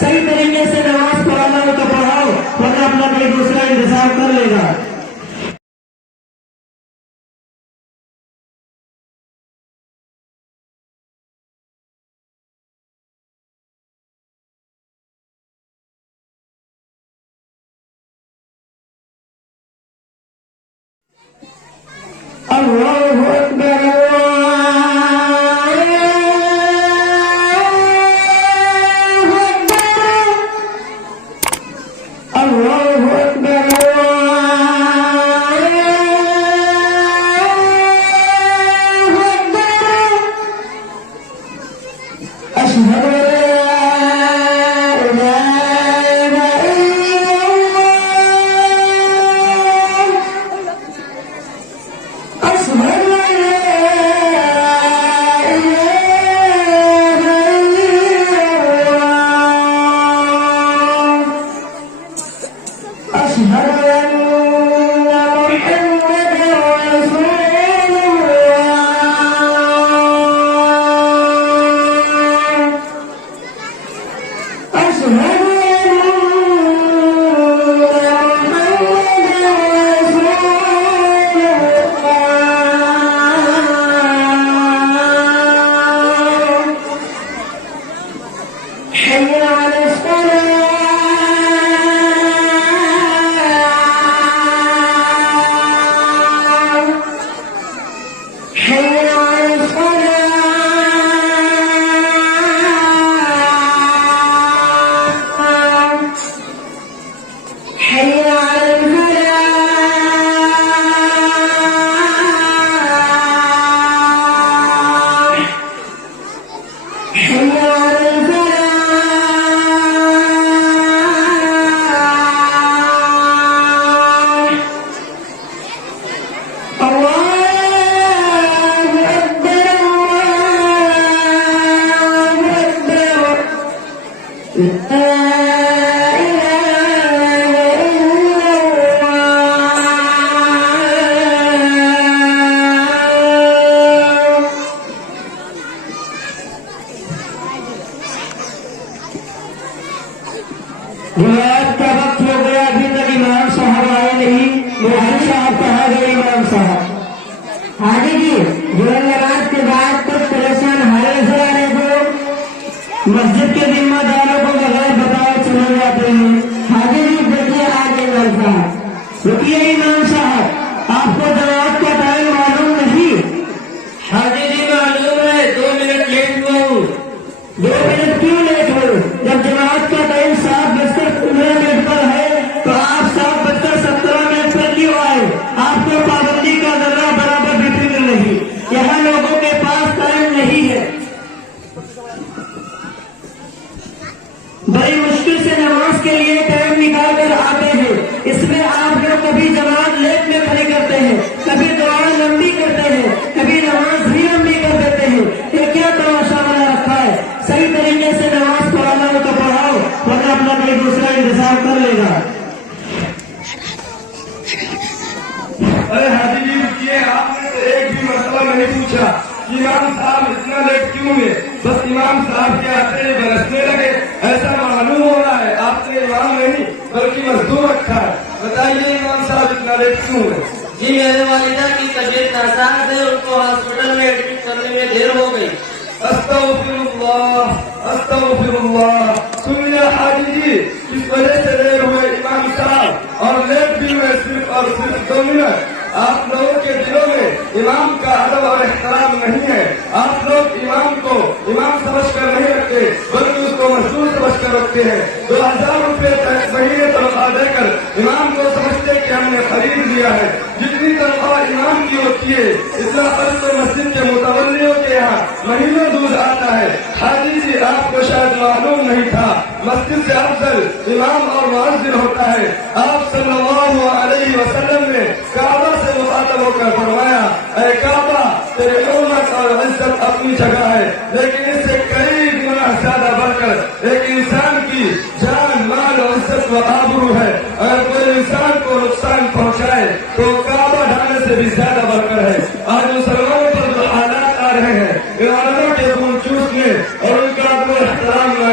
صحیح طریقے سے نماز پڑھانا ہو تو پڑھاؤ، ورنہ اپنا کوئی دوسرا انتظام کر لے گا۔ اللہ اکبر اللہ اکبر اشہد روایت کا وقت ہو گیا، ابھی تک امام صاحب آئے نہیں۔ مہاجر صاحب کہا گئے امام صاحب حاجی جی ظہر نماز کے بعد کچھ پریشان حالے سے آنے کو مسجد کے ذمہ داروں کو بغیر بتائے چلے جاتے ہیں۔ حاجی جی دیکھیے آگے امام صاحب، رکیے امام صاحب، آپ کو جماعت کا ٹائم معلوم نہیں؟ حاجی جی معلوم ہے، 2 منٹ لیٹ ہوا ہوں۔ 2 منٹ کیوں لیٹ ہو؟ جب جماعت کا ٹائم 7:15 پر ہے تو آپ 7:17 پر کیوں آئے؟ آپ کو پابندی کا ذرہ برابر بھی فکر نہیں، یہاں لوگوں کے پاس ٹائم نہیں ہے، بڑی مشکل سے نماز کے لیے ٹائم نکال کر آتے ہیں، اس میں آپ لوگ کبھی جماعت لیٹ میں کھڑی کرتے ہیں، کبھی دعا لمبی کرتے ہیں، کبھی نماز بھی لمبی کر دیتے ہیں، یہ کیا تماشا بنا رکھا ہے؟ صحیح طریقے سے نماز پڑھانا ہو تو پڑھاؤ، ورنہ اپنا کوئی دوسرا انتظام کر لے گا۔ ارے حاجی جی رکیے، آپ نے تو ایک بھی مسئلہ نہیں پوچھا کہ امام صاحب اتنا لیٹ کیوں ہوئے؟ بس امام صاحب کے آتے ہی برسنے لگے، ایسا معلوم ہو رہا ہے آپ نے امام نہیں بلکہ مزدور رکھا ہے۔ بتائیے امام صاحب اتنا لیٹ کیوں ہوئے؟ جی میرے والدہ کی طبیعت ناساز ہے، ان کو ہاسپٹل میں ایڈمٹ کرنے میں دیر ہو گئی۔ استغفر اللہ استغفر اللہ۔ سن لیا حاجی جی، اس وجہ سے دیر ہوئے امام صاحب، اور لیٹ بھی ہوئے صرف اور صرف 2 منٹ۔ آپ لوگوں کے دلوں میں امام کا ادب اور احترام نہیں ہے، آپ لوگ امام کو امام سمجھ کر نہیں رکھتے بلکہ اس کو مزدور سمجھ کر رکھتے ہیں۔ 2000 روپے مہینے تنخواہ دے کر امام کو سمجھتے کہ ہم نے خرید لیا ہے۔ جتنی تنخواہ امام کی ہوتی ہے اتنا خرچ تو مسجد کے متولیوں کے یہاں مہینوں دودھ آتا ہے۔ حاجی جی آپ کو شاید معلوم نہیں تھا، مسجد سے افضل امام اور مؤذن ہوتا ہے۔ آپ صلی اللہ علیہ وسلم نے کعبہ سے مخاطب ہو کر فرمایا، اے کعبہ تیری حرمت اور عزت اپنی جگہ ہے، لیکن اس سے کئی گنا زیادہ بڑھ کر ایک انسان کی جان مال اور عزت و آبرو ہے۔ اگر کوئی انسان کو نقصان پہنچائے تو کعبہ ڈھانے سے بھی زیادہ بڑھ کر ہے۔ آج مسلمانوں پر جو حالات رہے ہیں علماء کے خون چوسنے اور ان کا احترام نہ